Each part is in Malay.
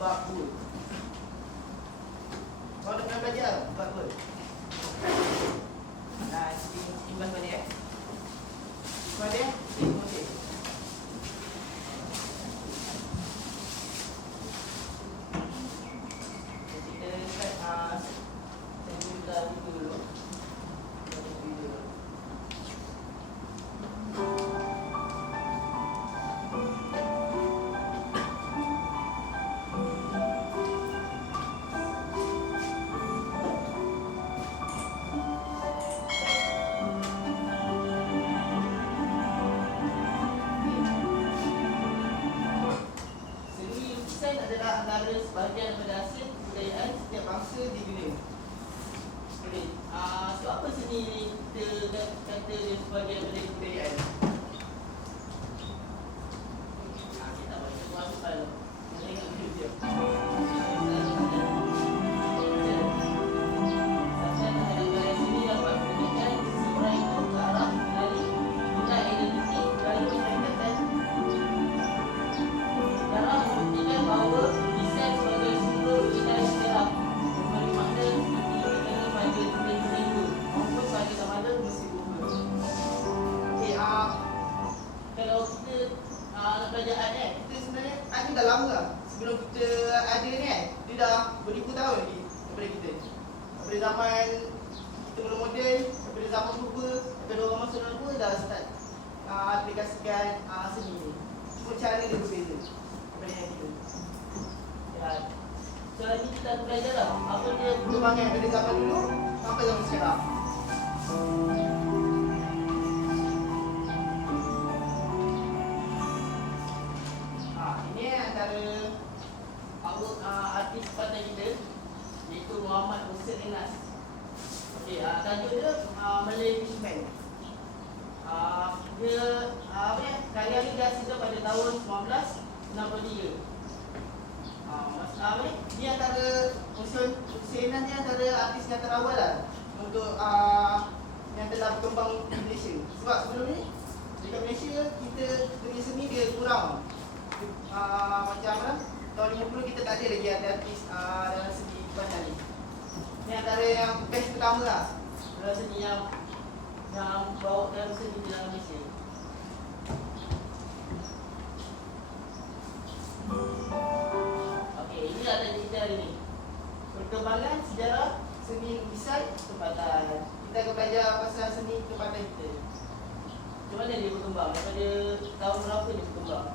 backward. Kau nak pernah belajar backward? Nah, imbas balik Imbas dia? Okey. Kita start saya buka dulu. Antara sebahagian daripada hasil kebudayaan setiap bangsa di dunia. Okey, so apa seni ni kita kata dia sebahagian daripada kebudayaan? Kita tak boleh buat soal. Tengok video dia. Dah lama lah. Sebelum kita ada ni kan, dia dah beribu tahun lagi daripada kita. Daripada zaman kita mula moden, daripada zaman purba, daripada orang masa purba dah start aplikasikan seni ni. Cuma cara dia berbeza daripada yang kita. Ya. So lagi kita akan belajar lah apa dia perkembangan daripada zaman dulu sampai zaman sekarang. Artis pandai kita iaitu Muhammad Hussein Enas. Okey, tajuk dia Malay Fishman. Dia apa ni? Karya ni dihasilkan pada tahun 1963. Apa ni? Dia antara Hussein Enas ni antara artis yang terawal lah untuk yang telah berkembang di Malaysia. Sebab sebelum ni dekat Malaysia kita punya seni dia kurang. Macam mana? Tahun 50 kita tak ada lagi artis dalam segi pandai ni. Ni antara yang best pertama lah dalam seni yang bawa dalam seni dalam Malaysia. Okey, ini adalah cerita hari ni. Perkembangan sejarah seni lukisan tempatan. Kita akan belajar pasal seni tempatan kita. Macam mana dia berkembang? Daripada tahun berapa dia berkembang?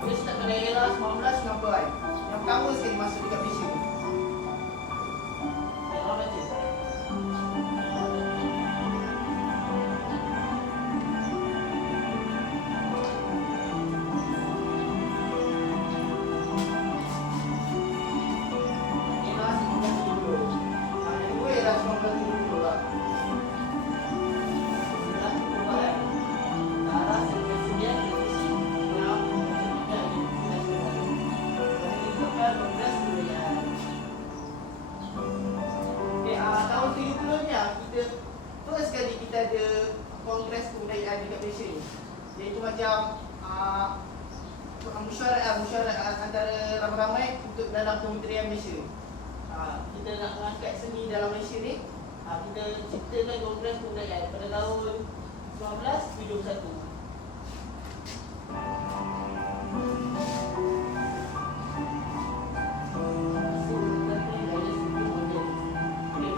Dia start pada era 1960-an. Yang pertama sekali masuk dekat Malaysia ni. Orang baca. Era 1970. Yang kedua era 1970 lah. Tahun 70-nya kita first sekali kita ada kongres kebudayaan dekat Malaysia ni. Iaitu macam mesyuarat antara ramai-ramai untuk dalam Kementerian Malaysia. Kita nak mengangkat seni dalam Malaysia ni. Kita ciptakan kongres kebudayaan pada tahun 1971.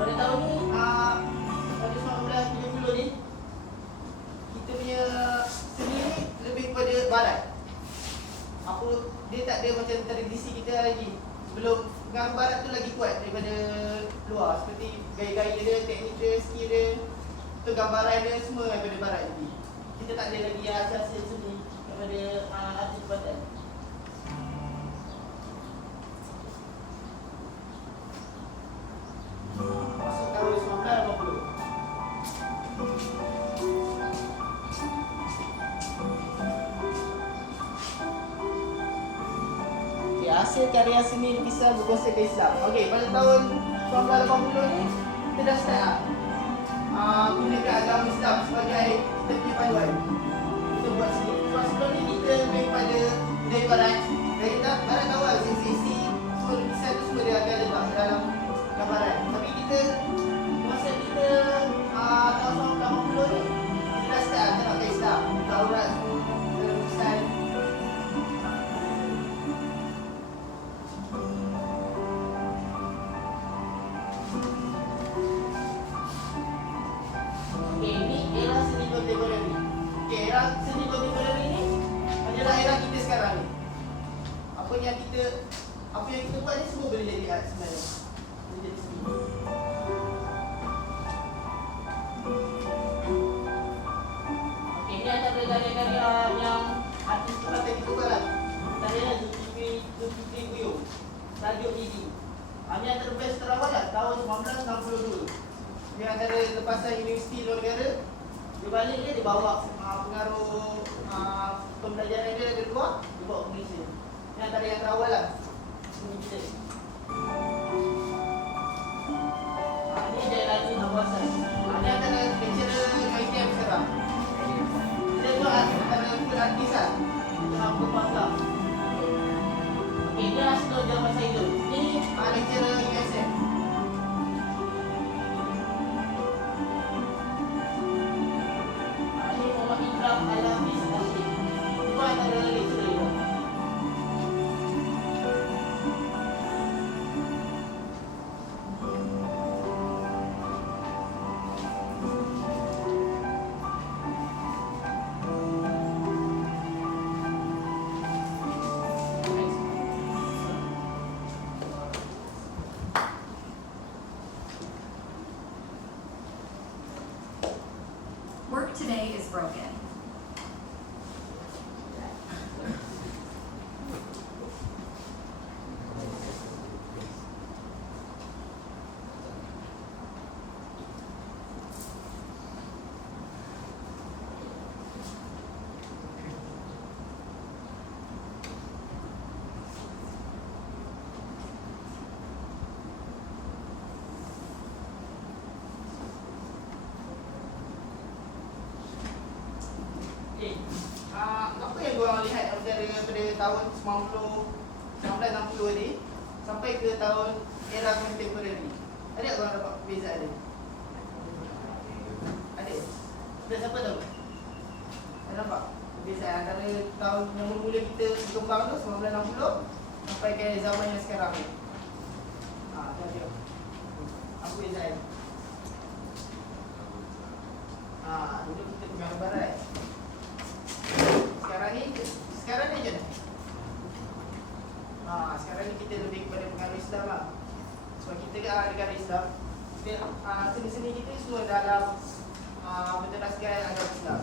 Pada tahun ni, pada 1970 ni, kita punya seni ni lebih kepada barat. Dia tak ada macam tradisi kita lagi. Sebelum pengaruh barat tu lagi kuat daripada luar. Seperti gaya-gaya dia, teknik dia, skill dia, gambaran dia semua daripada barat lagi. Kita tak ada lagi asas-asas seni daripada artis tempatan. Masuk tahun 1980. Hasil karya seni lukisan berbahasa Islam. Okey, pada tahun 1980 ni kita dah start gunakan agama Islam sebagai kita punya panduan. Kita buat sendiri. barat. Dari barat awal sisi semua lukisan tu semua dia akan letak dalam gambaran. Tapi kita masa kita tahun 80 ni kita dah start kita nak pakai star. Buka aurat lukisan. Okay, ni era seni contemporary. Okay, era seni contemporary ni adalah era kita sekarang ni. Apa yang kita buat ni semua boleh jadi art sebenarnya. Boleh jadi seni. Okey, ni antara karya-karya yang artis tempatan kita buat lah. Antaranya Zulkifli Buyung, tajuk ini. Ini antara best terawal lah, tahun 1962. Ini antara lepasan universiti luar negara. Dia balik dia bawa pengaruh pembelajaran dia dari luar, dia bawa ke Malaysia. Ini antara yang terawal lah seni kita. Ini dia lagi Hawasan. Ini antara lecturer UiTM sekarang. Kita buat antara full artis lah. Kita mampu pasang. Okay, dia asal zaman saya tu. Ini lecturer USM. Ini Muhammad Ikram Al-Hafiz Nasir. Itu antara lecturer dia. Work today is broken. Okay. Apa yang korang lihat daripada tahun 1960 ni sampai ke tahun era contemporary? Ada tak korang dapat perbezaan dia? Ada? Dan siapa tahu? Ada nampak perbezaan antara tahun yang mula-mula kita berkembang tu 1960 sampai ke zaman yang sekarang ni? Tengok. Apa perbezaan? Dulu kita pegang barat. Sekarang ni je. Sekarang ni kita lebih kepada pengaruh Islam lah. Sebab kita kan negara Islam, seni-seni kita semua dalam berteraskan agama Islam.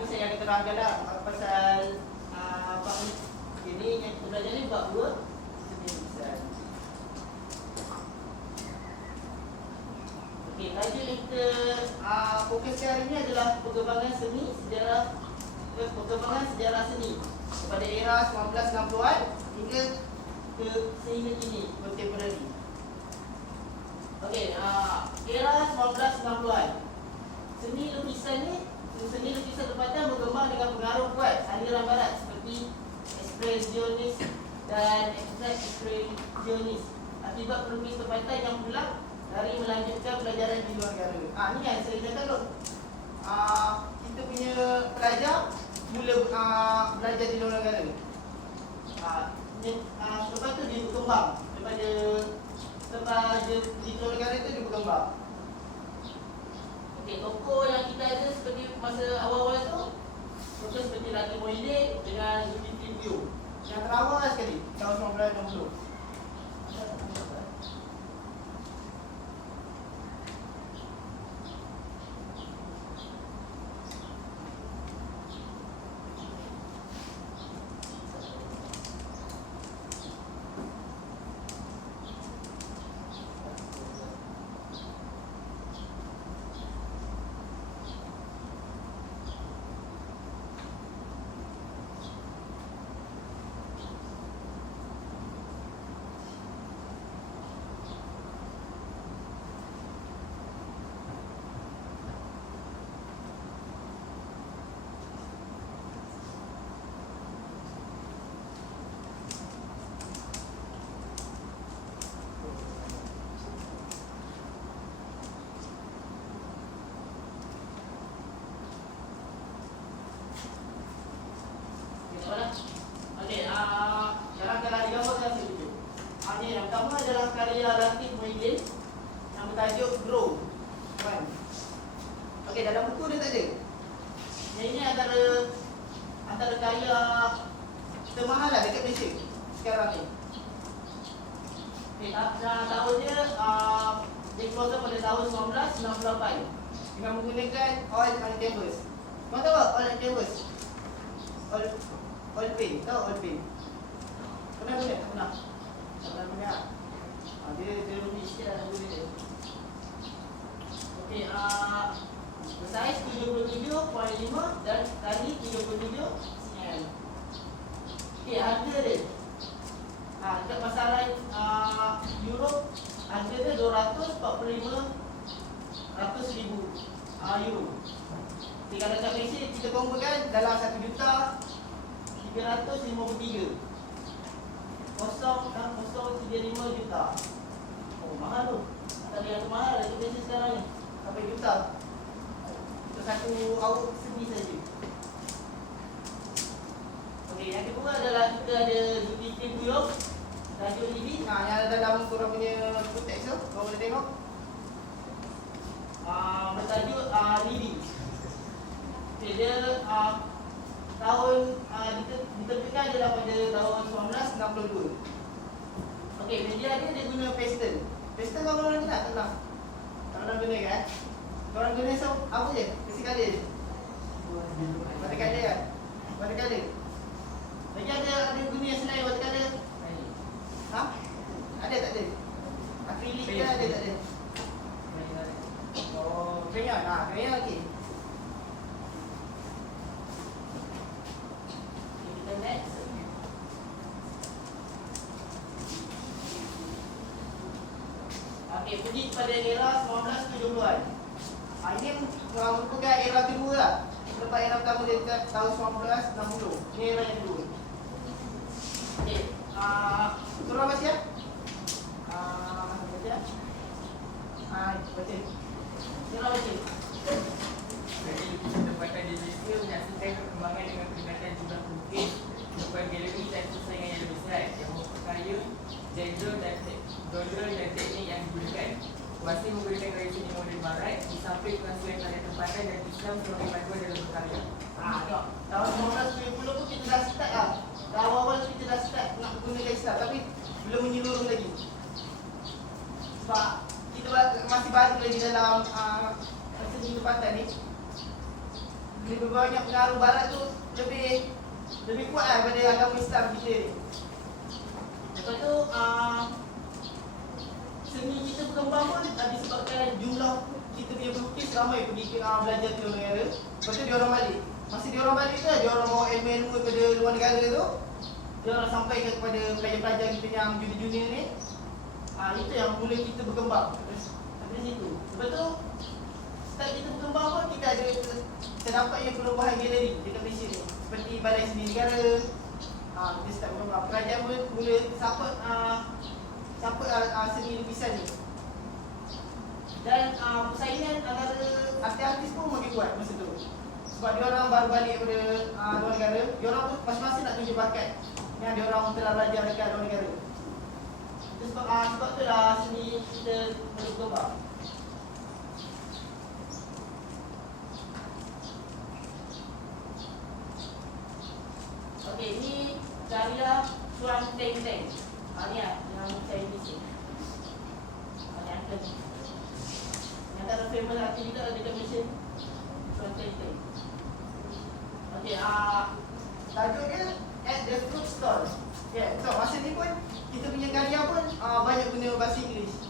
Ni saya akan terangkan lah pasal bab ni. Ini yang kita belajar ni bab 2 seni lukisan. Okey, tajuk yang kita fokuskan hari ni adalah perkembangan sejarah seni pada era 1960-an hingga sehingga kini contemporary. Okey, era 1960-an. Seni lukisan tempatan berkembang dengan pengaruh kuat aliran barat seperti ekspresionis dan ekspresionis. Akibat pelukis tempatan yang pulang dari melanjutkan pelajaran di luar negara. Ni yang saya cakap tu. Kita punya pelajar mula belajar di luar negara. lepas tu dia berkembang lepas dia di luar negara tu dia berkembang. Okey, tokoh yang kita ada seperti masa awal-awal tu, tokoh seperti Lagi Moide dengan Zulkifli Bio. Yang terawal sekali tahun 1960. Okey, dalam karya gambar yang saya tunjuk. Yang pertama adalah karya Latif Muhyiddin yang bertajuk Grow. Kan? Okey, dalam buku dia tak ada. Yang ini antara karya termahal lah dekat Malaysia sekarang ni. Okey, tahunnya dia keluarkan pada tahun 1968 dengan menggunakan oil on canvas. Kau tahu tak oil on canvas? Oil paint, tahu oil paint? Pernah guna? Pernah. Tak pernah guna. Dia lebih sikit lah guna dia. Okey, saiz 77.5 dan kali 37 cm. Okey, harga dia. Dekat pasaran Europe harga dia 245,000 euro. Jadi kalau kat Malaysia kita convertkan dalam 1,353,035 juta. Oh, mahal tu. Antara yang termahal dekat Malaysia sekarang ni. Sampai juta. Untuk satu awak seni saja. Okey, yang kedua adalah kita ada Zulkifli Bio, tajuk Libby. Yang ada dalam korang punya buku teks tu, korang boleh tengok. Bertajuk Libby. Okay, dia diterbitkan adalah pada tahun 1962. Okey, media dia guna pastel. Pastel kau orang guna tak pernah? Tak pernah guna kan? Korang guna apa je? Kasih colour je. Watercolor kan? Watercolor. Lagi ada guna yang selain watercolor? Ha? Ada tak ada? Akrilik ke ada tak ada? Oh, crayon. Crayon okey. Next. Okey, pergi kepada era 1970-an. Ini merupakan era kedua lah. Selepas era pertama dia dekat tahun 1960. Ini era yang kedua. Okey, surah baca ya? Baca. Baca. Surah baca. Jadi, tempatan di Malaysia menyaksikan perkembangan dengan peningkatan jumlah pelukis, beberapa galeri dan persaingan yang lebih besar yang memperkaya genre dan teknik yang digunakan. Masih menggunakan gaya seni moden barat, di samping pengasuhan karya tempatan dan Islam sebagai panduan dalam berkarya. Tengok. Tahun 1970 pun kita dah start lah. Dah awal-awal kita dah start nak gunakan Islam, tapi belum menyeluruh lagi. Sebab kita masih baru lagi dalam seni tempatan ni. Lebih banyak pengaruh barat tu lebih kuat lah daripada agama Islam kita ni. Lepas tu seni kita berkembang pun disebabkan jumlah kita punya pelukis ramai pergi belajar ke luar negara. Lepas tu diorang balik. Masa diorang balik tu diorang bawa ilmu-ilmu daripada luar negara tu, diorang sampaikan kepada pelajar-pelajar kita yang junior-junior ni. Itu yang mula kita berkembang dari situ. Lepas tu start kita berkembang pun kita ada terdapat yang perubahan galeri dekat Malaysia ni. Seperti Balai Seni Negara. Kita start berkembang. Kerajaan pun mula support seni lukisan ni. Dan persaingan antara artis-artis pun makin kuat masa tu. Sebab diorang baru balik daripada luar negara, diorang pun masing-masing nak tunjuk bakat. yang dia orang telah belajar dekat luar negara. Itu sebab itulah seni kita perlu berkembang. Okey, ni karya Chuan Teng Teng. Ni lah yang saya isi. Ni angka ni. Yang tak ada famous aktiviti dekat Malaysia. Chuan Teng Teng. Okey, tajuk dia At the Fruit Stall. So masa ni pun kita punya karya pun banyak guna bahasa Inggeris.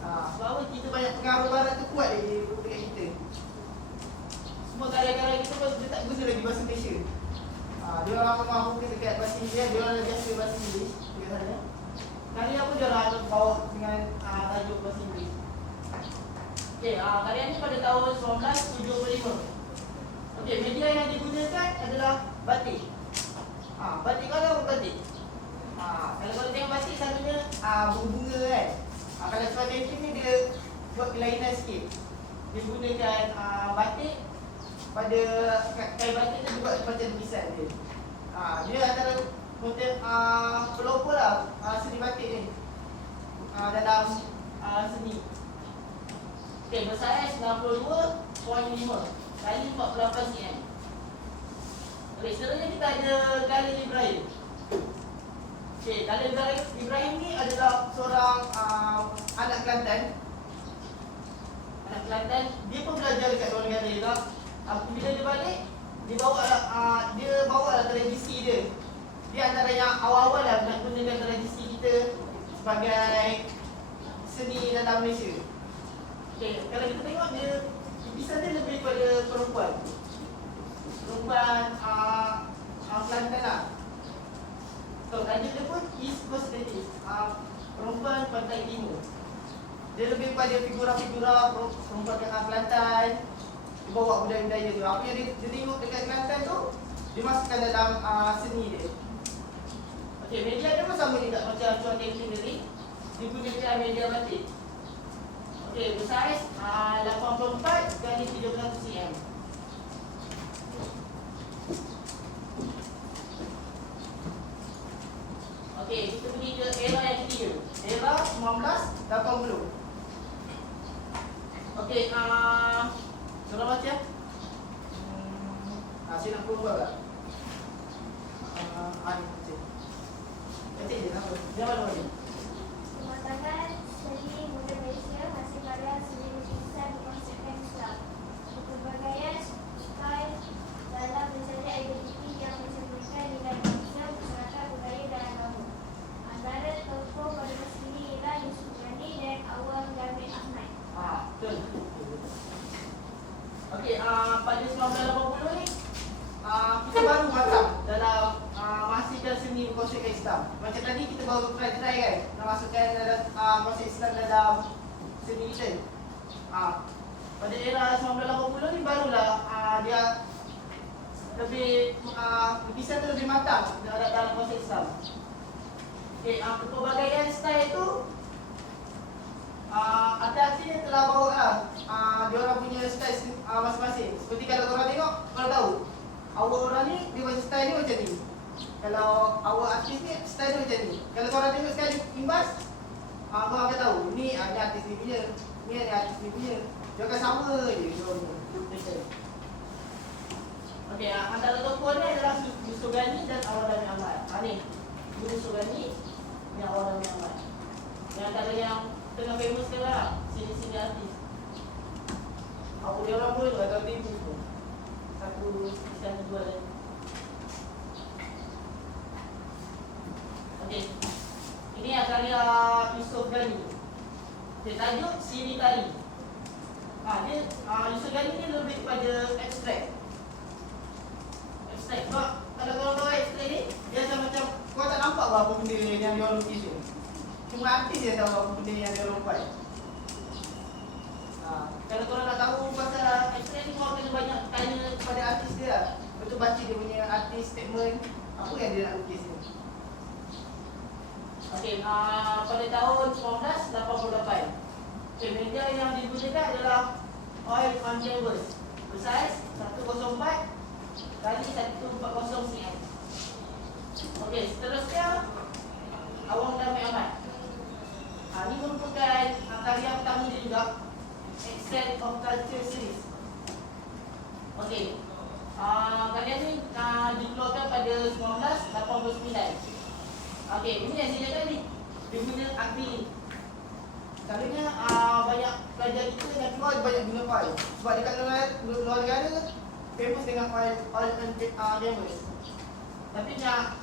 Sebab apa? Kita banyak pengaruh barat tu kuat lagi dekat kita. Semua karya-karya kita pun dia tak guna lagi bahasa Malaysia. Dia orang memang fokus dekat bahasa Inggeris, dia orang biasa bahasa Inggeris dekat sana. Karya pun dia orang bawa dengan tajuk bahasa Inggeris. Okey, karya ni pada tahun 1975. Okey, media yang digunakan adalah batik. Batik kalau batik. Kalau tengok batik selalunya bunga-bunga kan. Kalau Chuan Teng Teng ni dia buat kelainan sikit. Dia gunakan batik pada kain batik tu juga macam lukisan dia. Dia antara konten pelopor lah seni batik ni dalam seni. Okey, bersaiz 62.5 kali 48 cm. Okey, seterusnya kita ada Khalil Ibrahim. Okey, Khalil Ibrahim ni adalah seorang anak Kelantan. Anak Kelantan, dia pun belajar dekat luar negara juga. Bila dia balik, dia bawa lah tradisi dia. Dia antara yang awal-awal lah nak gunakan tradisi kita sebagai seni dalam Malaysia. Okey, kalau kita tengok dia, lukisan dia lebih pada perempuan. Perempuan Kelantan lah. So, tajuk dia pun East Coast Lady, perempuan pantai timur. Dia lebih pada figura-figura perempuan Kelantan. Dia bawa budaya-budaya tu. Apa yang dia tengok dekat Kelantan tu, dia masukkan dalam seni dia. Okey, media dia pun sama juga macam Chuan Teng Teng tadi. Dia gunakan media batik. Okey, bersaiz 84 kali 13 cm. Okey, kita pergi ke era yang ketiga. Era 1980. Okey, Surah baca. Saya nak keluar tak? Ni baca. Baca je nama. Dia mana ni? Pematangan seni muda Malaysia hasil karya seni lukisan berkonsepkan Islam. Pelbagaian style dalam mencari identiti yang mencerminkan nilai bangsa, masyarakat, budaya dan agama. Antara tokoh pada masa ini ialah Yusuf Ghani dan Awang Jamil Ahmad. Betul. Okey, pada 1980 ni kita baru masuk dalam menghasilkan seni berkonsepkan Islam. Macam tadi kita baru try kan nak masukkan dalam konsep Islam dalam seni kita. Pada era 1980 ni barulah dia lebih lukisan tu lebih matang dalam konsep Islam. Okey, pelbagaian style tu artis-artis telah bawa lah dia orang punya style masing-masing. Seperti kalau korang tengok, korang tahu awak orang ni, dia macam style dia macam ni. Kalau awak artis ni, style dia macam ni. Kalau korang tengok sekali imbas, korang akan tahu ni artis ni punya, ni artis ni punya. Dia akan sama je dia orang ni. Okey, antara tokoh ni adalah Yusuf Ghani dan Awang Jamil Ahmad. Ni Yusuf Ghani ni Awang Jamil Ahmad. Yang antara yang tengah famous sekarang, sini-sini artis. Apa dia orang pun tak tahu tipu tu. Satu kisah dua lagi. Okey. Ini karya Yusuf Ghani. Dia tajuk Siri Tari. Dia Yusuf Ghani ni lebih pada abstrak. Abstrak. Kalau korang tahu abstrak ni, dia macam kau tak nampak apa benda yang dia orang lukis tu. Cuma artis je tahu apa benda yang dia orang buat. Kalau korang nak tahu pasal abstrak ni, korang kena banyak tanya kepada artis dia lah. Lepas tu baca dia punya artis statement, apa yang dia nak lukis ni. Okey, pada tahun 1988. Okey, media yang digunakan adalah oil on canvas. Bersaiz 104 kali 140 cm. Okey, seterusnya Awang Damai Amat. Ini merupakan karya pertama dia juga, Accent of Culture Series. Okey, karya ni dikeluarkan pada 1989. Okey, ini yang saya cakap ni, dia guna akrilik. Selalunya banyak pelajar kita yang keluar banyak guna oil. Sebab dekat luar negara famous dengan oil canvas. Tapi nak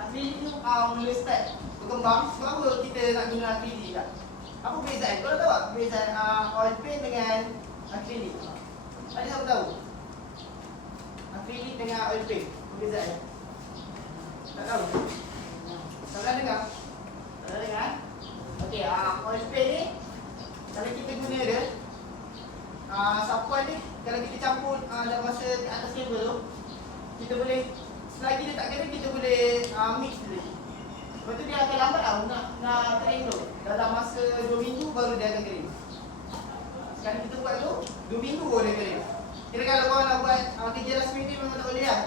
akrilik tu mula start berkembang. Sebab apa kita nak guna akrilik tak? Apa perbezaan? Korang tahu tak perbezaan oil paint dengan akrilik? Ada siapa tahu? Akrilik dengan oil paint, perbezaan? Tak tahu? Tak pernah dengar? Tak pernah dengar? Okey, oil paint ni kalau kita guna dia, sapuan ni kalau kita campur dalam masa di atas table tu, kita boleh, selagi dia tak kering, kita boleh mix dia. Lepas tu dia akan lambat nak kering tu. Dalam masa 2 minggu baru dia akan kering. Sekarang kita buat tu 2 minggu baru dia kering. Kira kalau korang nak buat kerja last minute memang tak boleh lah.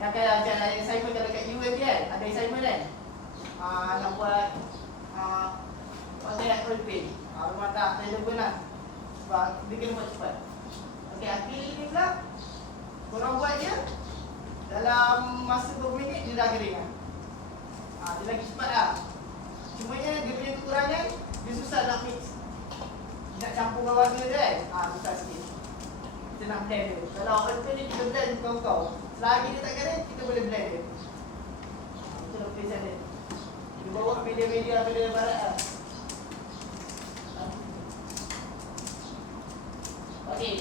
Kadang-kadang macam ada assignment kalau kat UM kan, ada assignment kan, nak buat pakai oil paint. Memang tak relevan lah. Sebab dia kena buat cepat. Okey, akrilik ni pula korang buat je dalam masa 20 minit dia dah kering lah. Dia lagi cepat lah. Cumanya dia punya kekurangan, dia susah nak mix. Nak campurkan warna dia kan, susah sikit. Kita nak blend dia. Kalau oil paint ni kita blend kau-kau. Selagi dia tak kering, kita boleh blend dia. Itu dah perbezaan dia. Dia bawa media-media daripada barat lah. Okey,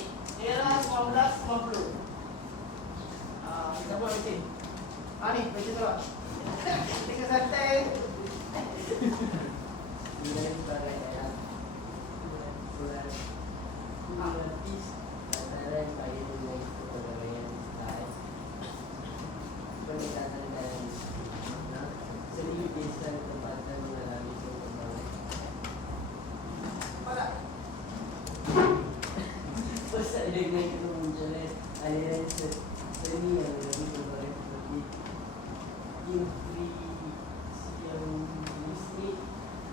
era 1990. Kita buat mesin. Ni, mesin tu lah. Tengok santai. Dengan kemunculan aliran seni yang lebih berbagai seperti impresionisme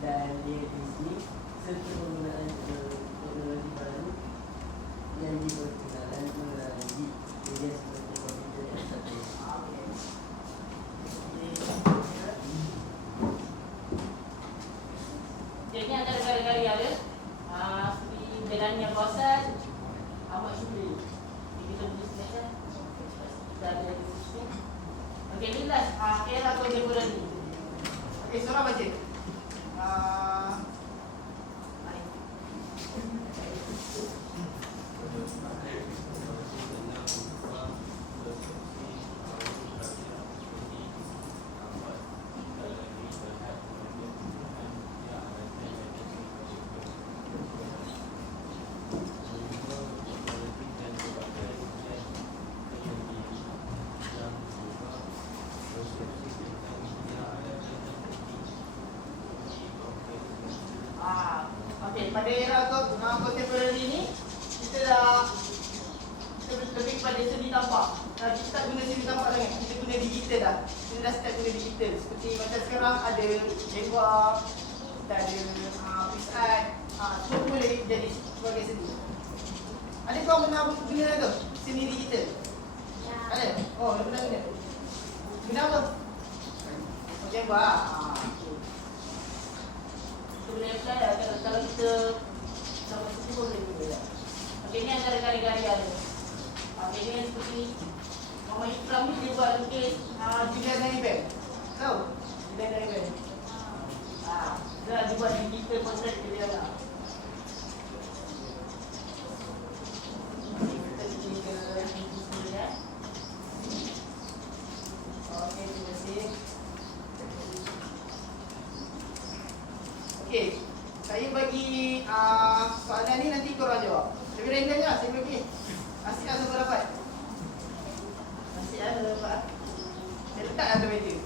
dan realisme serta penggunaan teknologi baru yang diperkenalkan melalui media seperti komputer dan satelit. Jadi antara karya-karya dia seperti Benanya Kawasan, Ahmad Syukri. Kita punya semester kita ada lagi semester. Okey, ni last era contemporary. Okey, surah baca. Okey, pada era contemporary ni kita lebih kepada seni tampak. Kita tak guna seni tampak sangat, kita guna digital dah. Kita dah start guna digital. Seperti macam sekarang ada Canva, kita ada PixArt, semua boleh jadi sebagai seni. Ada kau pernah guna tu? Seni digital? Ada? Oh, dah pernah guna? Guna apa? Canva. Boleh apply lah kalau kita sama situ pun boleh guna. Okey, ni antara karya-karya dia. Okey, ni seperti Muhammad Ikram ni dia buat lukis Julian Naiban. Tahu? Julian Naiban. Dia buat digital portrait dia lah. Kita pergi ke sini ya. Okey, terima kasih. Okey, saya bagi soalan ni nanti korang jawab. Lebih random lah saya bagi. Asyik lah siapa dapat. Asyik lah siapa dapat. Saya letak atas meja.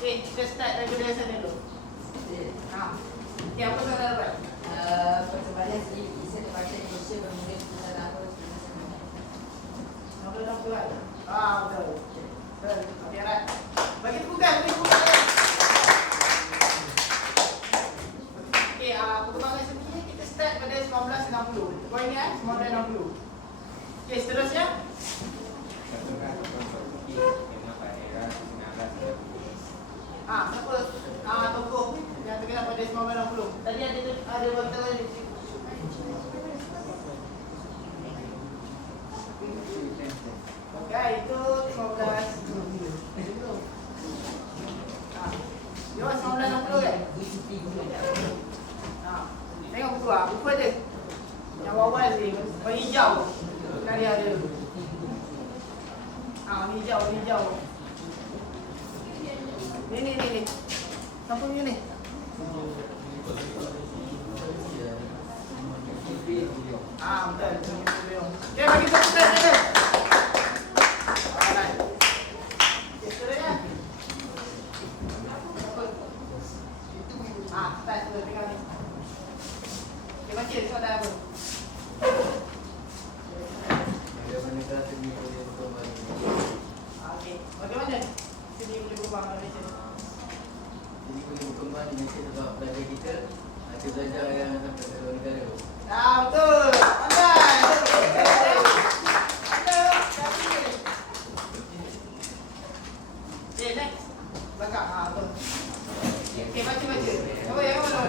Okay, kita start daripada sana dulu. Ha. Okay, apa soalan dapat? Perkembangan segi isi tempatan Indonesia bermula pada tahun 1960 kan? Ah, betul. Betul. Okey, Rat. Bagi tepukan, bagi tepukan. Okey, perkembangan seni ni kita start pada 1960. Kau ingat 1960. Okey, seterusnya. Siapa? Tokoh yang terkenal pada 1960. Tadi ada wartawan ni. Okey, itu 1960. Dia 1960 kan? Tengok buku buku ada. Yang awal ni, warna hijau. Kali ada. Hijau. Ni. Siapa punya ni? Betul. Okay, bagi tepuk tangan dia. Alright. Okay, seterusnya. Start dulu, pegang ni. Okay, baca soalan apa? Bagaimanakah seni boleh berkembang di Malaysia? Okay, bagaimana seni boleh berubah Malaysia? Seni boleh berkembang di Malaysia sebab belajar kita ada belajar yang sampai ke luar negara. Betul. Pandai. Okay, next. Belakang. Betul. Okay, baca. Apa yang mana?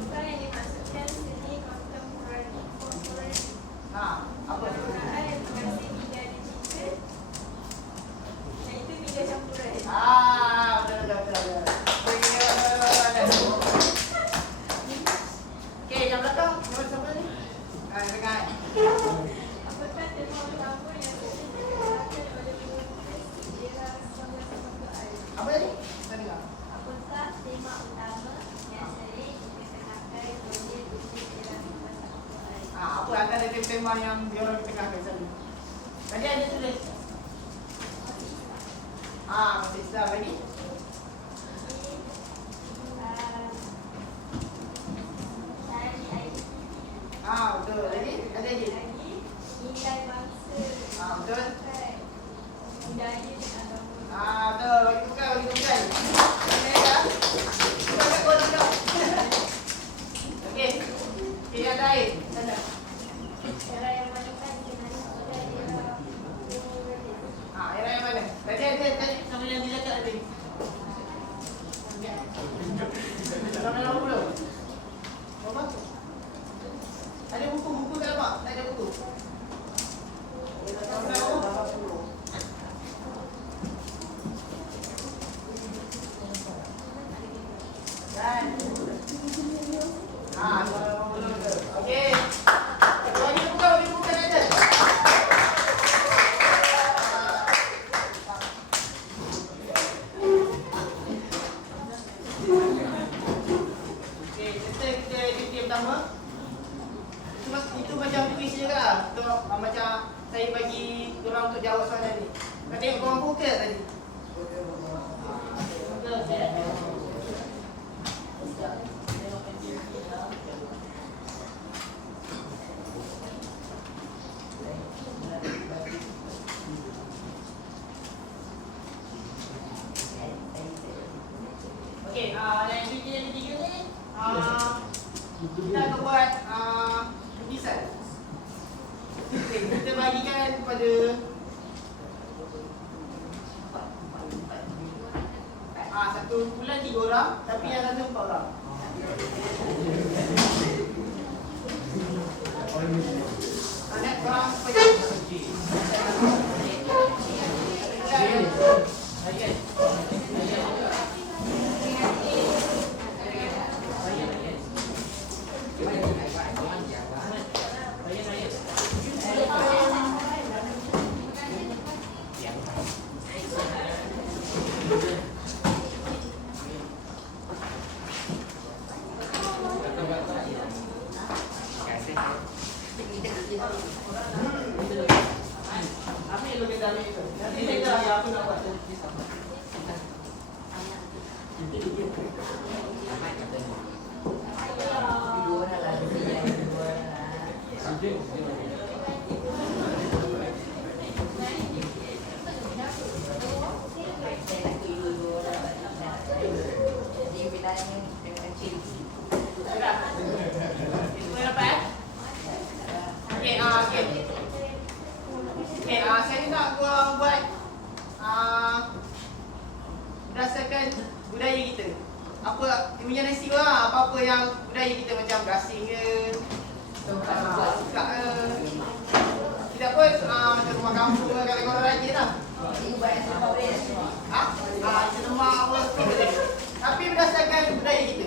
Bukan yang dimaksudkan seni kontemporer. Apa tu? Penggunaan yang berbasis media digital, iaitu media campuran. Betul. Okay, yang belakang. Yang siapa ni? Dengar. Apakah tema utama yang sering digunakan oleh pelukis di era 1960-an? Apa tadi? Saya dengar. Apakah tema utama yang sering digunakan oleh pelukis di era 1960-an? Apa antara tema yang diorang tengahkan selalu? Tadi ada tulis. Masih Islam lagi. Betul. Lagi? Ada lagi? Nilai bangsa. Betul. Budaya dan agama. Betul. Bagi bukan. Ini dah. Kita kau tidak. Okey. Okay, yang lain. Sana. Cara yang manakah dikenali sebagai era kolonial? Era yang mana? Tadi sama yang dia cakap tadi. Sama yang belum. Apa? Ada buku tak nampak? Tak ada buku. Sama yang dan okey. Bagi buka aja. Okey, kita aktiviti pertama. Itu macam kuis je lah. Macam saya bagi korang untuk jawab soalan ni. Kau tengok korang fokus tadi. Okey, yang aktiviti yang ketiga ni kita akan buat lukisan. Okay, kita bagikan kepada satu kumpulan 3 orang, tapi yang satu 4 orang. Nak korang pegang. Amin. berdasarkan budaya kita. Apa punya nasi lah, apa-apa yang budaya kita macam gasing ke, suka ke. Tidak pun macam rumah kampung ke, kalau korang rajin lah. Senemah apa semua boleh. Tapi berdasarkan budaya kita,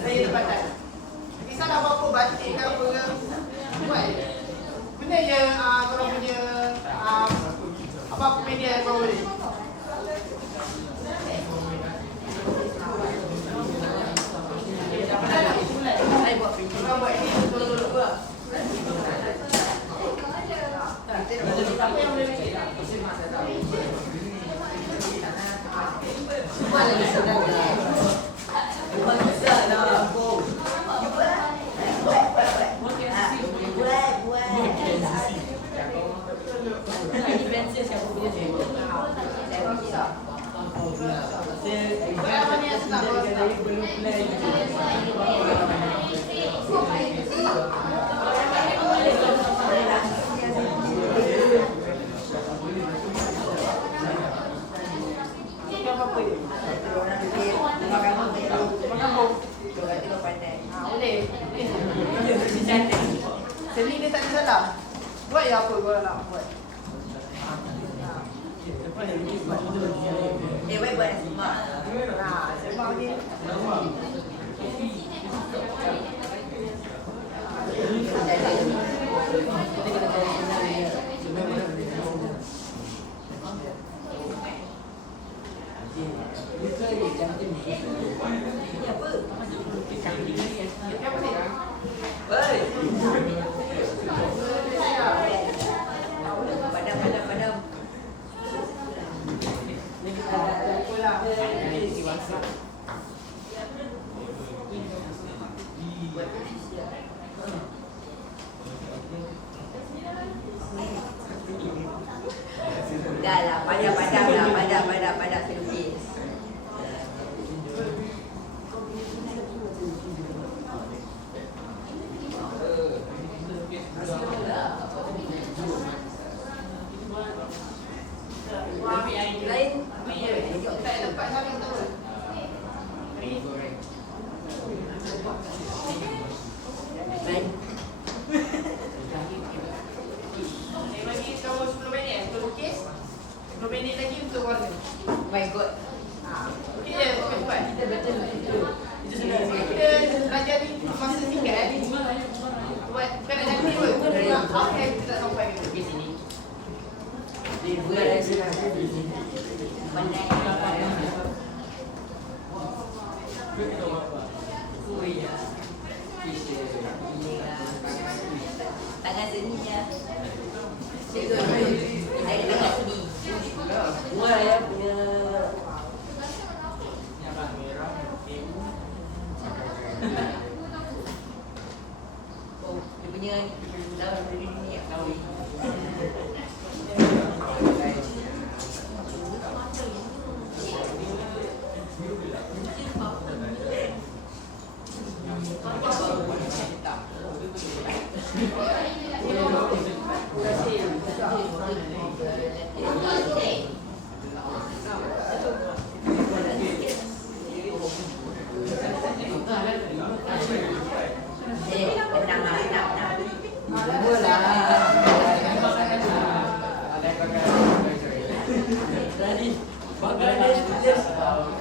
budaya tempatan. Kisahlah apa-apa batik ke apa ke, buat je. Benda je korang punya apa-apa media yang korang boleh. Saya buat video. Korang buat ini betul-betul lah. Siapa yang boleh make? Buat lagi sedap lah. Buat besar lah. Ini pensel siapa punya tu? Buat apa ni yang senang korang senang? Belum plan. Apa dia? Makampung. Boleh. Seni dia tak ada salah. Buat je apa korang nak buat. Baik buat semua. Sembang ni. Padam. Dah lah, padam selfie. Lain, Tak ada tempat sana betul. lain. Bagi kamu 10 minit untuk lukis. 10 minit lagi untuk warna. My God. Okey je, cepat. Kita betul. Kita belajar ni masa singkat. Buat bukan nak jadi pun. Apa yang kita tak sampai ke lukis sini. Tangan sini ya. Cikgu dari tangan sini. Buat ya punya. Oh, dia punya lawan dari ni ya kau.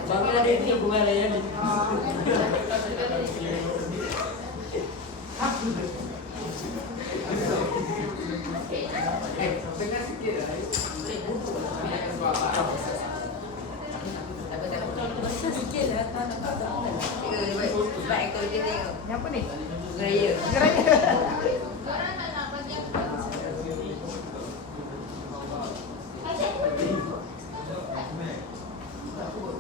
Bangladesh ni bunga raya ni. Tengah sikit lah. Besar sikit lah. Sebab ekor dia tengok. Ni apa ni? Bunga raya. Geranya. Korang tak nak bagi aku?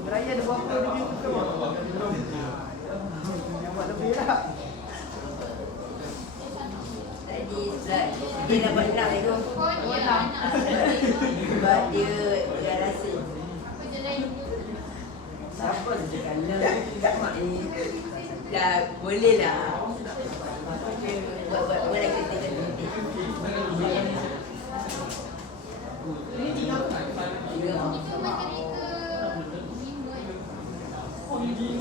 Geraya ada berapa lebih betul? Yang buat lebih lah. Tadi dia dapat 6 tu. Sebab dia rasa. Siapa cakap mak ni dah boleh lah. Buat lagi cantik-cantik. Ini 3. Tiga. Ada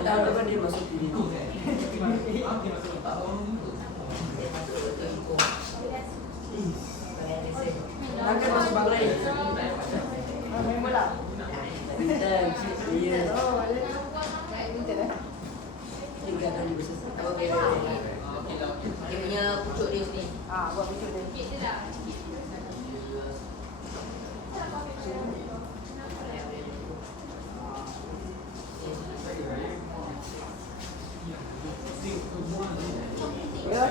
tahun depan dia masuk TV. Akan masuk Bangladesh. Main bola. Bintang, iya. Badminton eh? Ini kadang dia besar. Apa beza dia? Dia punya pucuk dia sini. Buat video dia. Ya.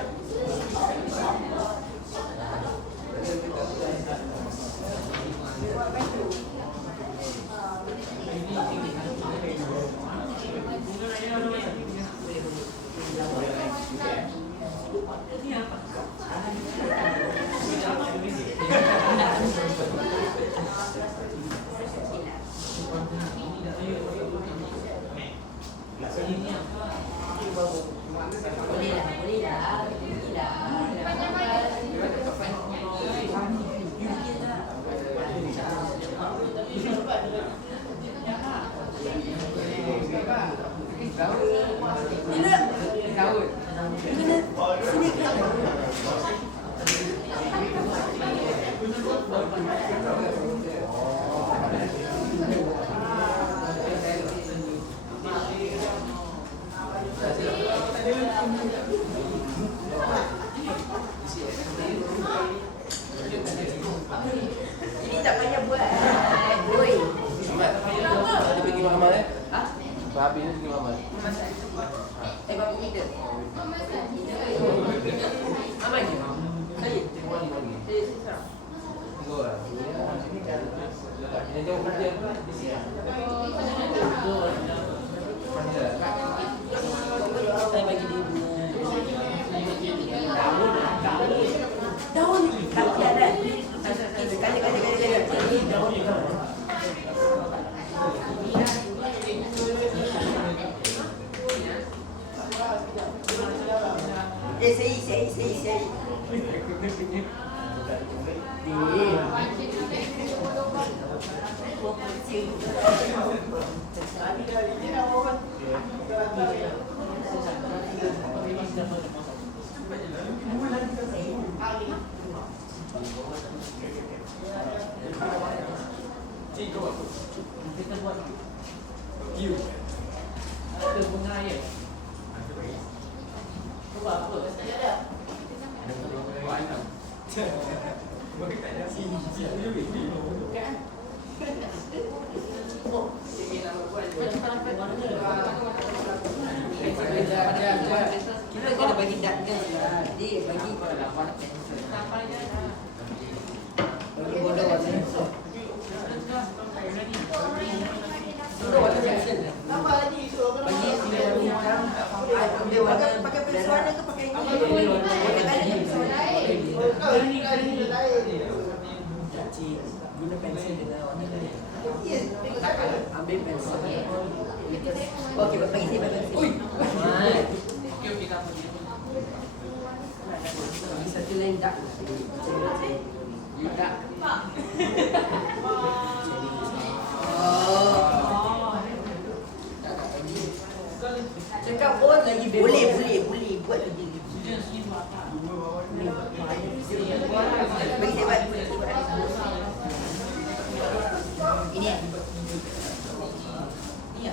Boleh dah, boleh dah. Boleh dah. Ini tak payah buat. Oi. Dia pergi Muhammad eh? Ha? Habis ni pergi Muhammad. Bapa kita. Apa ni? Saya. Tengok ni lagi. Saya sekarang. Tengok lah. Dia tengok kerja. Saya bagi dia daun tapi ada kali daun Saya. Kita buat view. Ada bunga air. Cuba apa? Kita kena bagi dak kan. Dia bagi bagi bodoh macam tu. Bodoh macam pensel. Tambah lagi suruh kena. Bagi dia warna hitam. Dia warna pakai pensel warna ke pakai ini? Pakai tadi pensel lain. Kali lain. cik guna pensel dengan warna lain. Yes, tengok tangan. Ambil pensel. Okey, bagi saya bagi. Ui. Okey, tak apa. Bagi satu lain dak. You tak. Cakap pun lagi bebas. Boleh buat kerja. Bagi saya bagi. Ini ya. Ini ya.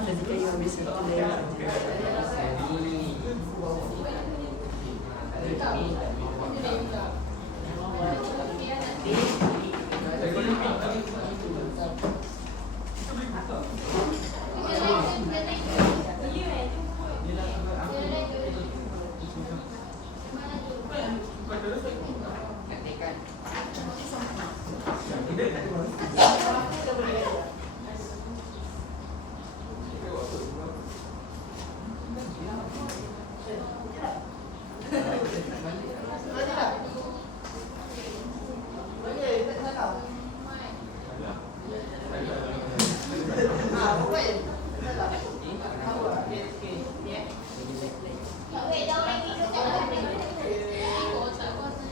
Ketika you ambil satu lain. Katakan.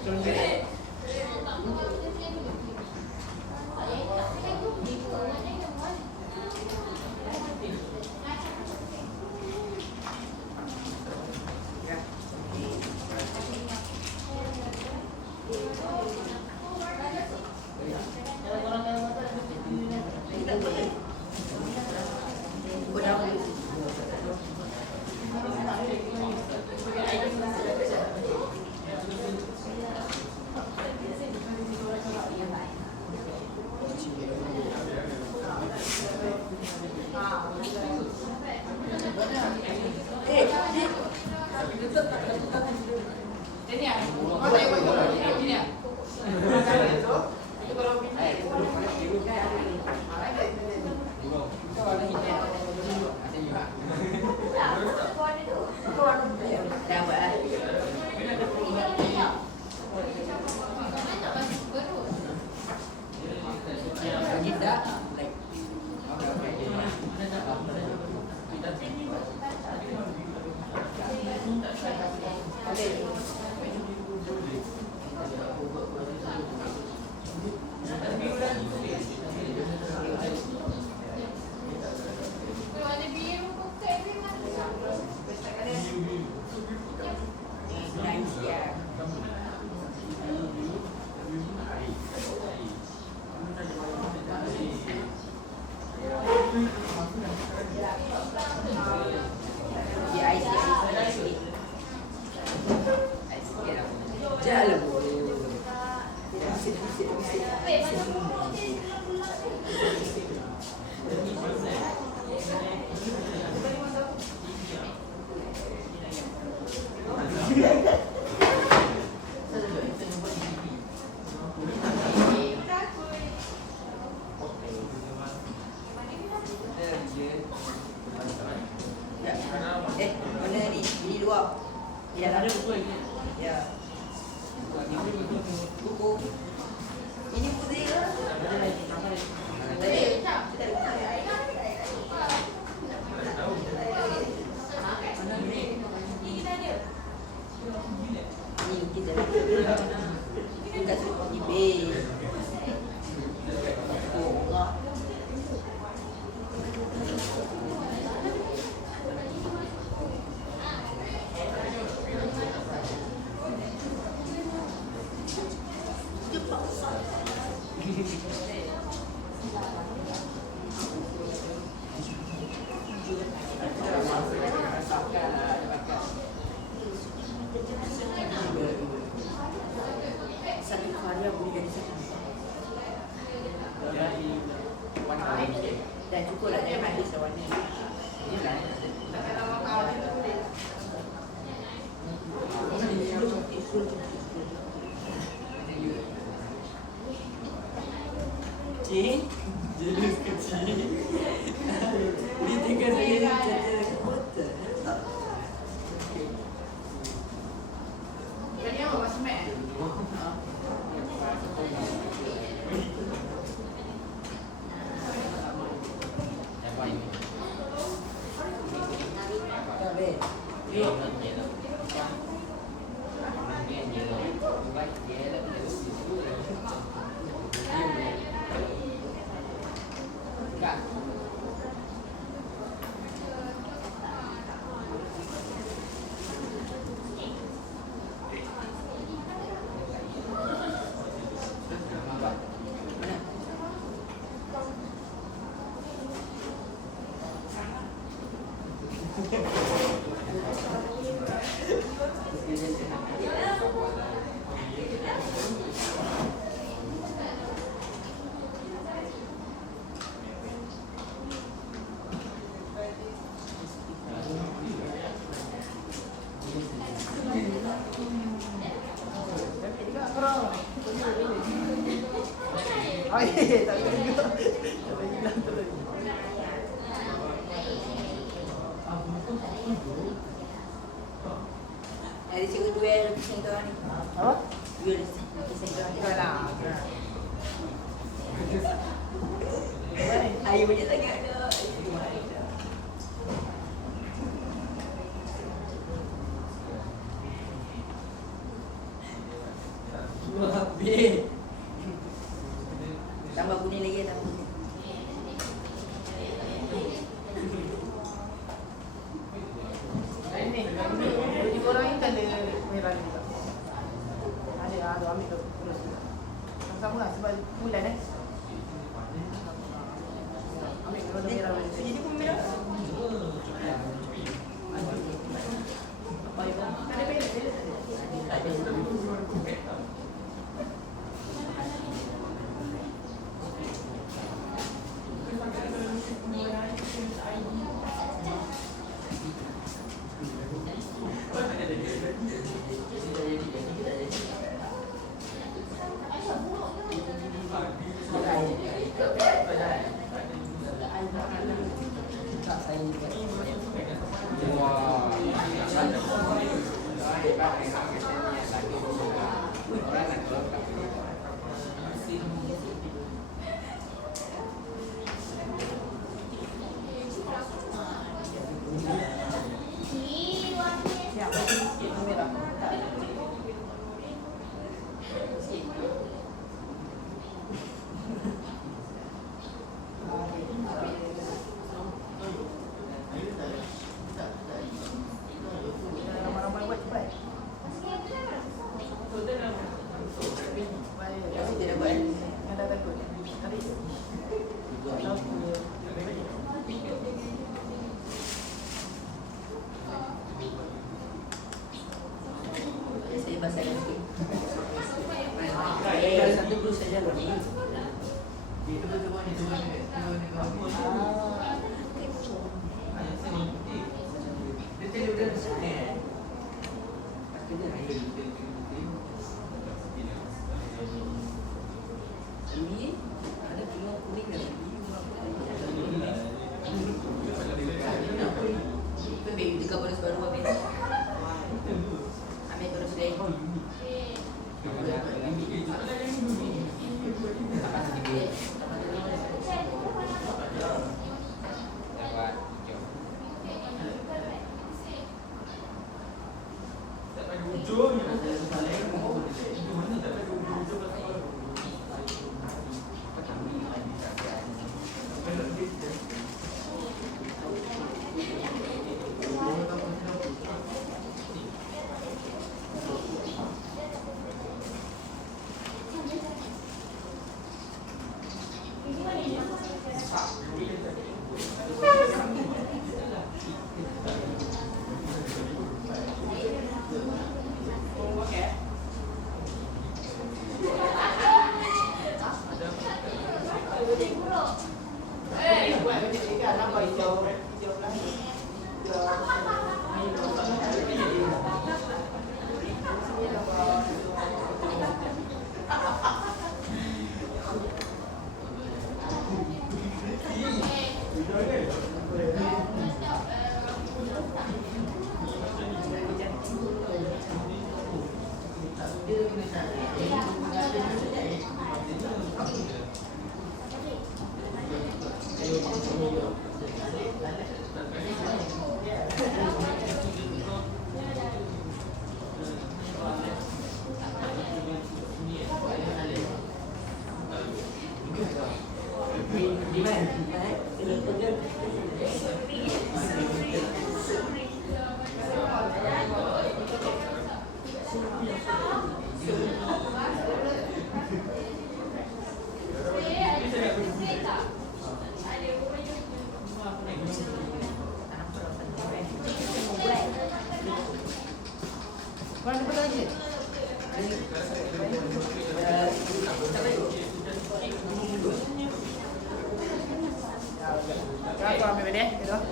Kalau korang kalau mata Kita boleh. Kau dah boleh. Dah buat lah. Lagi tak? Like. Nice, yeah. Yeah, I see. Jalan. Mana ni? Ini luar. Ya, ada buku ini. Ya. Buku. Ini putih lah. Ini kita kita suka di base. Oh, Allah. Satu karya boleh jadi satu. Dah cukup lah, jangan habis warna. Cik, jenis kecil. Dia tinggal saya ni cerita kota. Jadi apa masih mat? Tak boleh. Oh iya, tak boleh juga. Tak boleh hilang terus. Ada cikgu duel lukisan kau ni. Apa? Duel lukisan kau ni. Lah. Ayu punya sangat ada. Habis. Tambah kuning lagi, tambah kuning. Ini, ini korang ini kan ada merah ni juga. Ada ambil tu terus. Sama-sama lah sebab bulan Ambil kalau ada merah ni. Jadi pun merah. Apa itu? Ada pelet ada. Ramai-ramai buat cepat. Masih tidak buat. Yang dah takut. Tarik. Saya basah lagi. Satu dulu saja lagi. Ini ada telur kuning dan itu baby juga baru habis. Ambil terus deh. Kau ada apa lagi? Aku ambil benda, gitu. Dah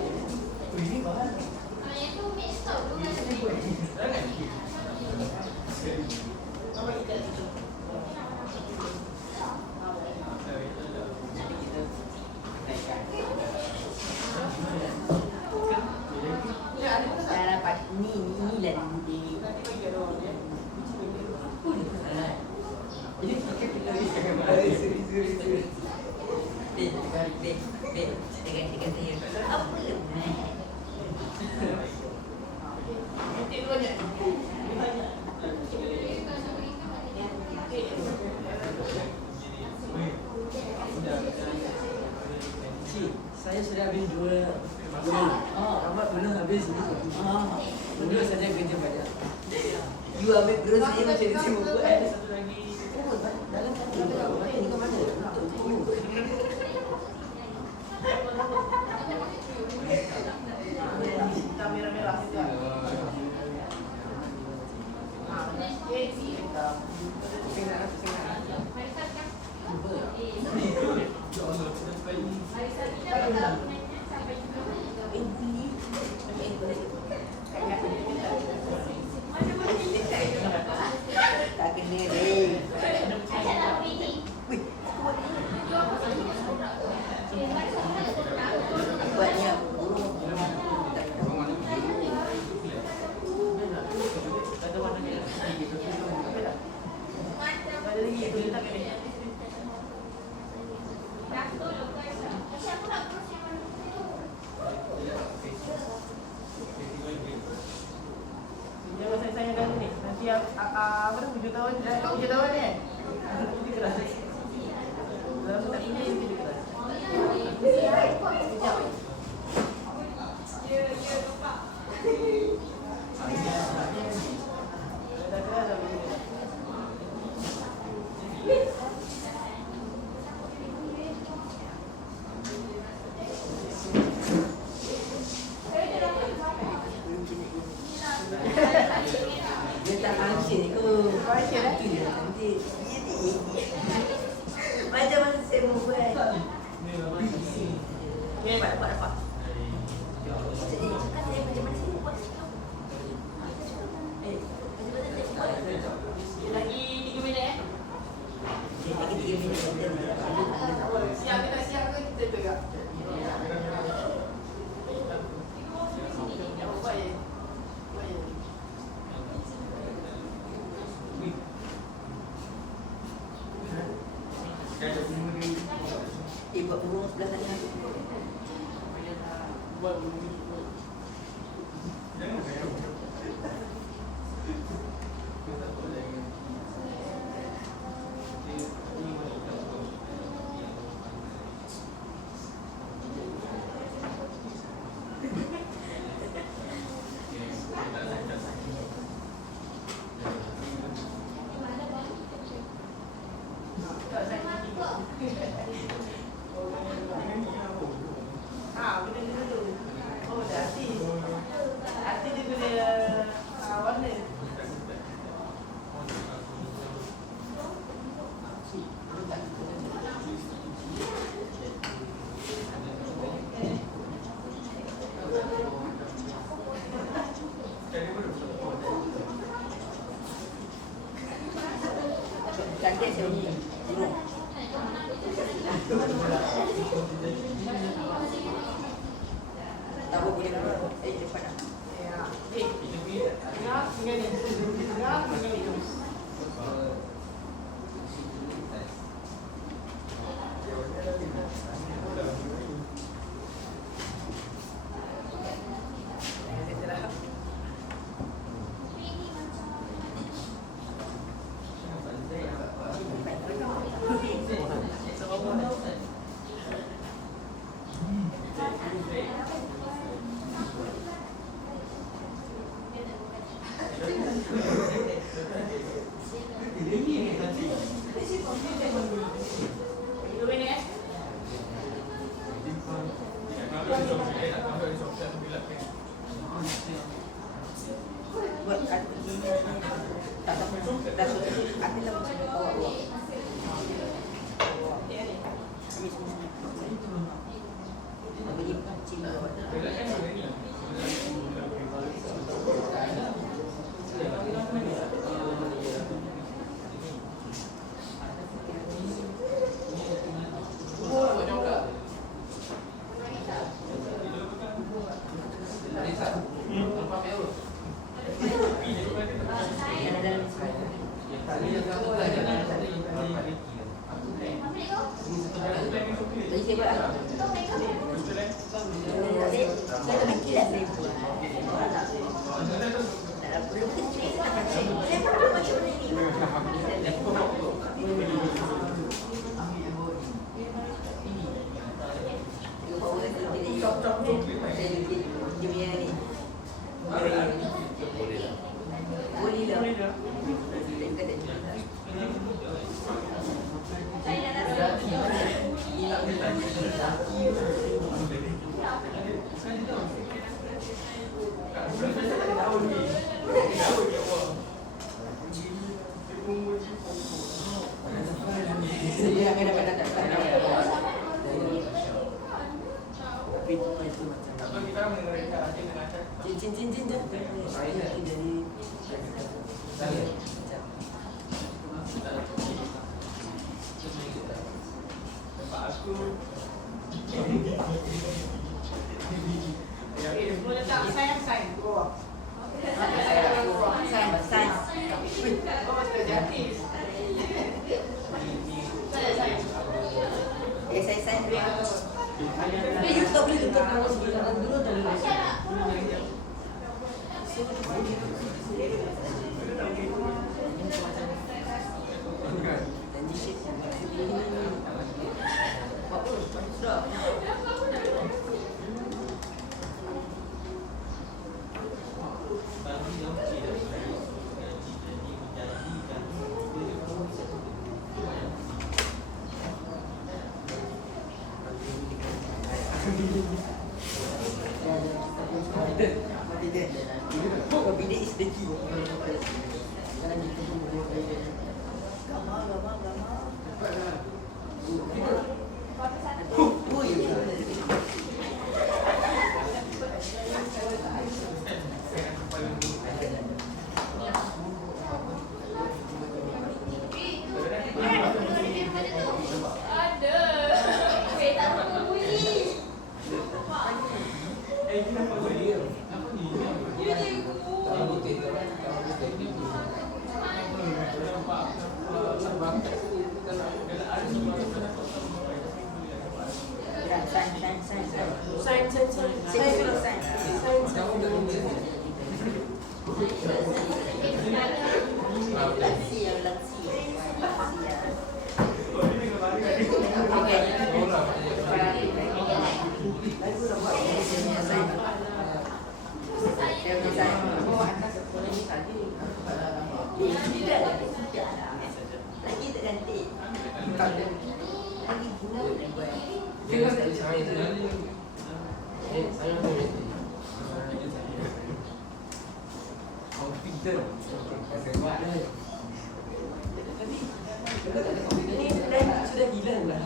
dapat ni lah ni. Ini pakai pilih suri. Dekat saya. Apa lemah? Titik dulu aja. saya sudah habis 2 bulan. Ahmad belum habis ni. Belum saja kerja banyak. You ambil terus saya macam ni semua. Ada satu lagi. Dalam ini ke mana? Hitam merah-merah situ. Hitam. Tak kena deh. Buatnya burung. Kata mana dia? Ada lagi itu letak ni. Jangan sayang-sayang kat ni. Nanti apa tu 7 tahun dah 7 tahun ni. Nanti keras. Dalam tak ini nanti keras. Dah keras dah begini. Dia tak function ke? Function, eh? Itu dia nanti. Macam mana saya mau buat? Okey, dapat. Jadi cakap saya macam mana saya mau buat? Lagi 3 minit eh. Lagi 3 minit saja. Siap ke tak siap ke kita tegak. Buat je. Buat burung sebelah sana. Benda dulu. Oh, dah hati. Hati dia guna warna. Cantik saya ni. Burung. Tak boleh burung. Cepat dah. Ya. Tengah tinggal ni. Tengah tinggal ni. Buat aku begini. Tak tahu. Dah sudah. Aku dah macam bawa luar. Habis semua. Bagi pancing bawa. Jadi saya buat lah. Saya lagi lah saya buat. Tak ada perlu kecil. Saya pun ada macam ni. Dia bawa Dia akan dapat datang. Tapi itu macam Atau kita orang mendengar hati dengan cincin je. Jadi Nampak aku. Boleh letak sign ke bawah. Sign. Oh, macam jati. Saya. Saya sign dulu. You tak boleh tutup nama sebelah dulu tak boleh. Bidik is the key. Sudah gila lah.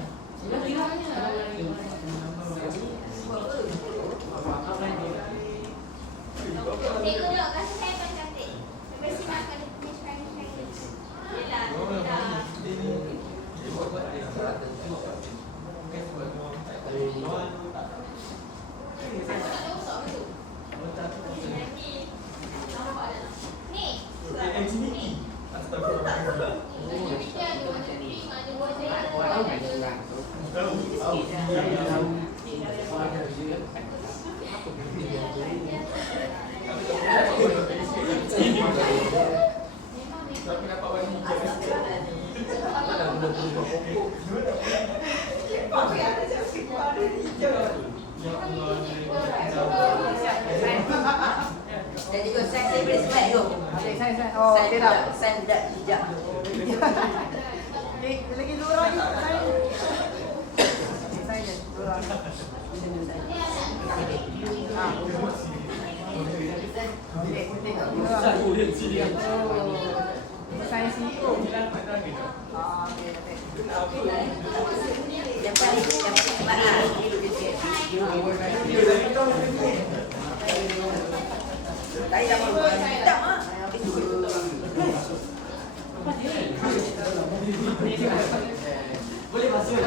Tengok kasih saya paling cantik. Terima kasih makan dia punya shiny-shiny. Yelah, Dan juga saya boleh slide tu. Sign. Oh, okey dah. Sign budak hijab. Okey, lagi dua orang ni. Sign je. Dua orang. Sign CEO. Okey. Yang paling mahal. Tak ada apa-apa. Tak mak. boleh masuk.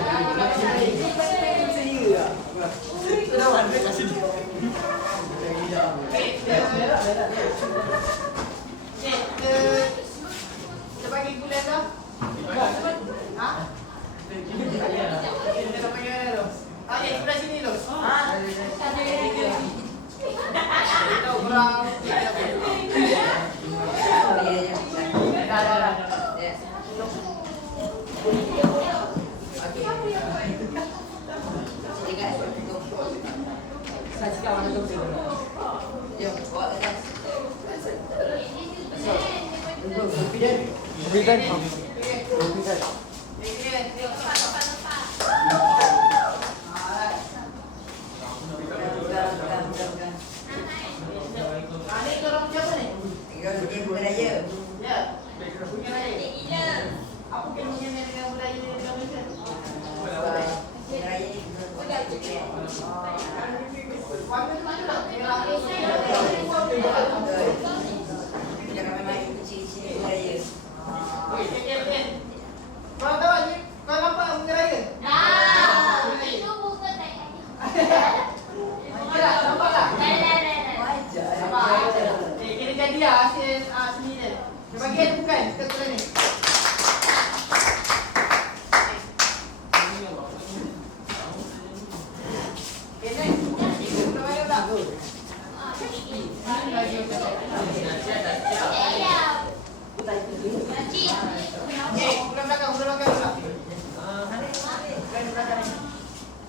Kenawan dia kasih dia. Kita bagi gula dah. Ha? Kita panggil tu. Okey, sebelah sini tu. Kita kurang. Dah. Saya cakap mana tu sih? Jom, bawa ke atas. Ni korang siapa ni? Tinggal bunyi bunga raya. Ya. Bunga raya. Kau tahu ni, kau nampak bunga raya? Itu buku tak Tak, nampak tak? Wajar. Nampak? Kira jadi lah hasil seni ni. Dia bagi ada bukan? Kita tulis ni. Okay, next. Kita bagi tak? Okay, bukan belakang pula.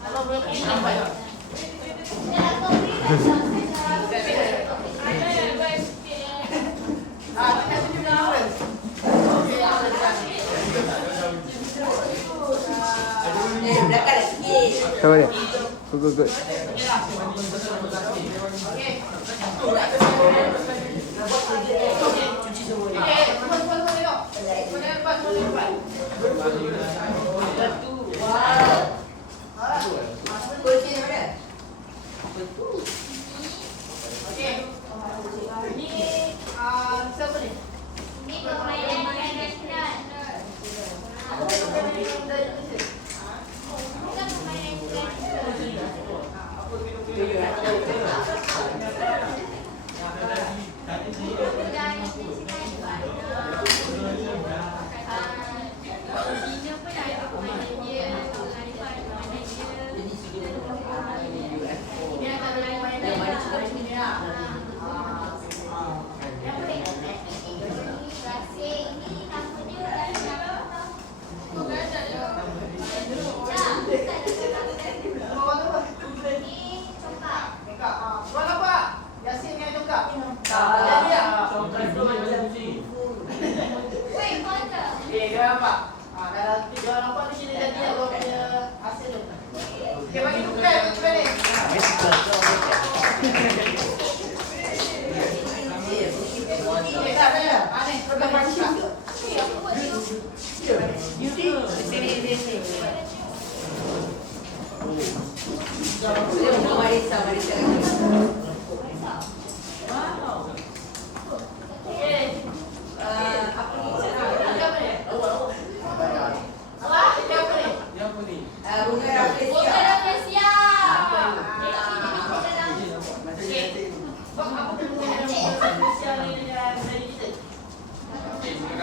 Kalau belum ini nampak tak? Kita tunjuk difference. Okay, ada dekat. Belakang sikit. Coba dia. Good. Cuci semua ni. Okay, semua tengok. Semua lepas. Wow. Kunci mana? Okay. Ni siapa ni? Ini permainan internasional. Bukan permainan internasional.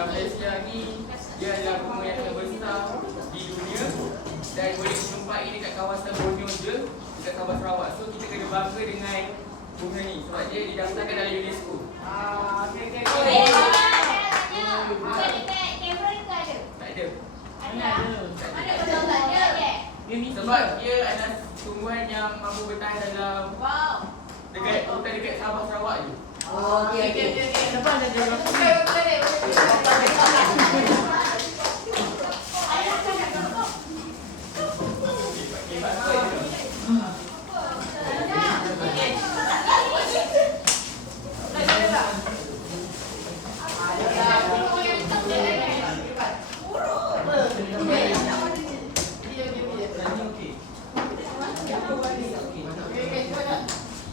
Malaysia ni dia adalah bunga yang terbesar di dunia dan boleh dijumpai dekat kawasan Borneo je, dekat kawasan Sarawak. So kita kena bangga dengan bunga ni sebab dia didaftarkan dalam UNESCO. Okay. Tak ada. Sebab dia adalah tumbuhan yang mampu bertahan dalam dekat hutan dekat Sabah Sarawak je. Oh, okey. Depan ada dia.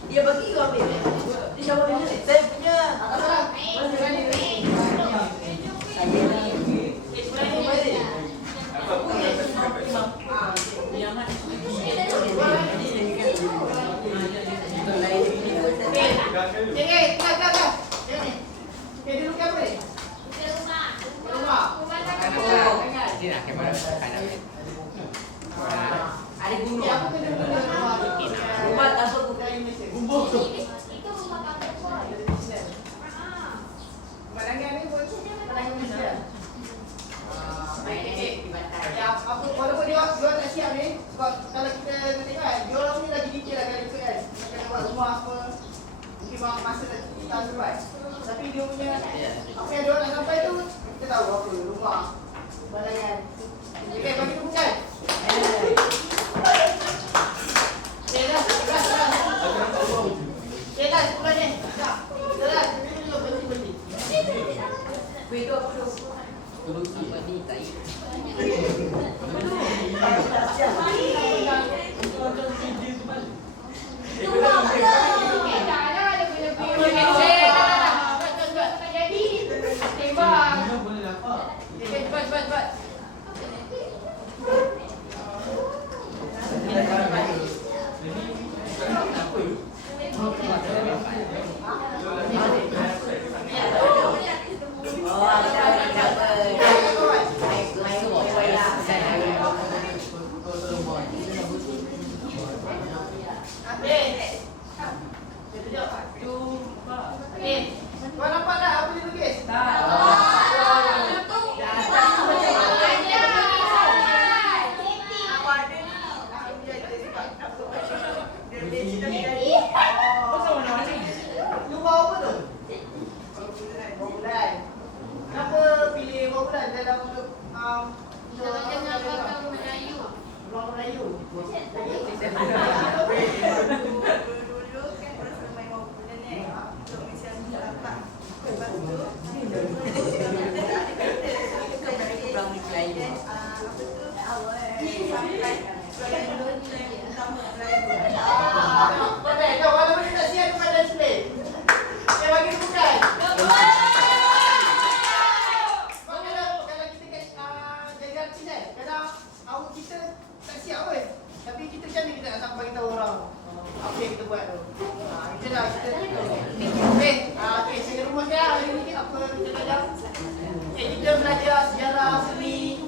Dia bagi kau ambil. Dia siapa punya? Saya punya. Ada guru. Rumah tanpa guru. Itu rumah kampung boy. Pemandangan ni pun pemandangan Malaysia. Walaupun dia nak siap ni, sebab kalau kita tengok kan, dia orang ni lagi detail lah kali kan. Macam nak buat rumah apa, mungkin masa nak kita survive. Tapi dia punya, apa yang dia orang nak sampai tu, kita tahu apa, rumah, pemandangan. Okay, bagi tu bukan. Dah, sekolah ni. Dah. Berhenti. Wei tu apa tu? Apa ni tak ya? Cepat. Jangan abang Melayu. Orang Melayu. Dulu kan masa main mobil ni, untuk misi apa? Lepas tu, Kurang klien. apa tu? Sampai utama driver. Pandai, kau kalau boleh tak siap kepada display. Saya bagi bukan. Kalau kita kat jaga Cina, kadang awak kita tak siap pun. Tapi kita macam ni kita nak sampai beritahu orang apa yang kita buat tu. Kita dah kita. Okey, saya rumuskan hari ni apa kita belajar. Okay, kita belajar sejarah seni,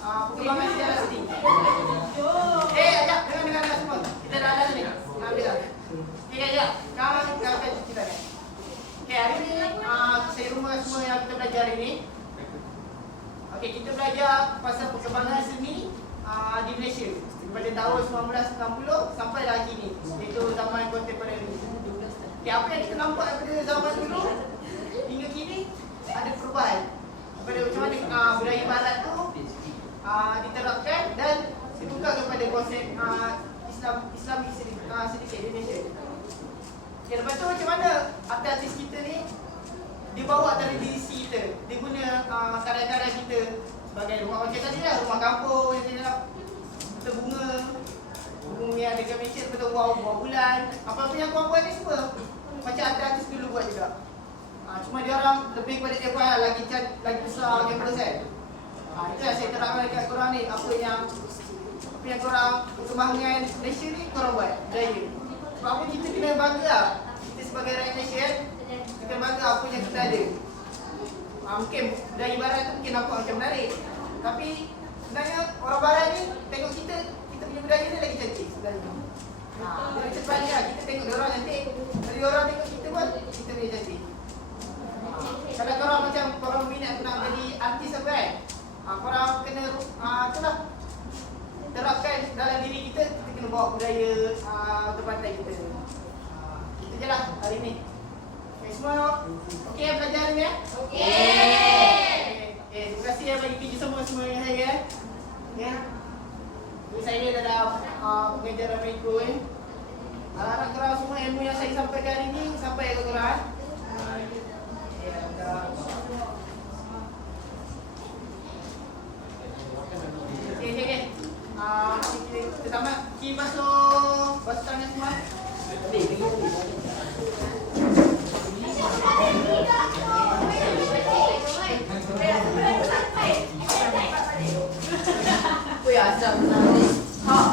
perkembangan sejarah seni. Ajak dengar semua. Kita dah ada ni. Ambil dah. Okey, ajak. Kau akan cerita kan. Okey, hari ni saya rumuskan semua yang kita belajar hari ni. Okey, kita belajar pasal perkembangan seni di Malaysia daripada tahun 1960 sampai lah kini, iaitu zaman kontemporari. Okay, apa yang kita nampak daripada zaman dulu hingga kini ada perubahan daripada macam mana budaya barat tu diterapkan dan dibuka kepada konsep Islam sedikit di Malaysia. Okay, lepas tu macam mana artis kita ni dia bawa tradisi kita, dia guna karya-karya kita sebagai rumah macam tadi lah, rumah kampung yang dia nak bunga yang ada kat Malaysia, betul buah bulan, apa-apa yang korang buat ni semua macam artis dulu buat juga. Cuma dia orang lebih kepada FYI lagi besar kamera kan. Itu yang saya terangkan dekat korang ni, apa yang korang perkembangan Malaysia ni korang buat budaya. Sebab apa kita kena bangga lah, kita sebagai rakyat Malaysia kita kena bangga apa yang kita ada. Mungkin budaya barat tu mungkin nampak macam menarik, tapi sebenarnya orang barat ni tengok kita punya budaya ni lagi cantik sebenarnya. Jadi sebenarnya kita tengok dia orang cantik, jadi orang tengok kita pun kita punya cantik. Kalau korang macam korang minat nak jadi artis apa kan, korang kena itulah terapkan dalam diri kita kena bawa budaya tempatan kita. Itu je lah hari ni. Okay, semua okey belajar ni ya? Okey. Terima kasih yang bagi kerja semua yang saya ya. Saya dalam pengajaran mereka ni. Harap korang semua ilmu yang saya sampaikan hari ni sampai ke korang. Okey. Kita tamat. Ki basuh tangan semua. Weh, asam.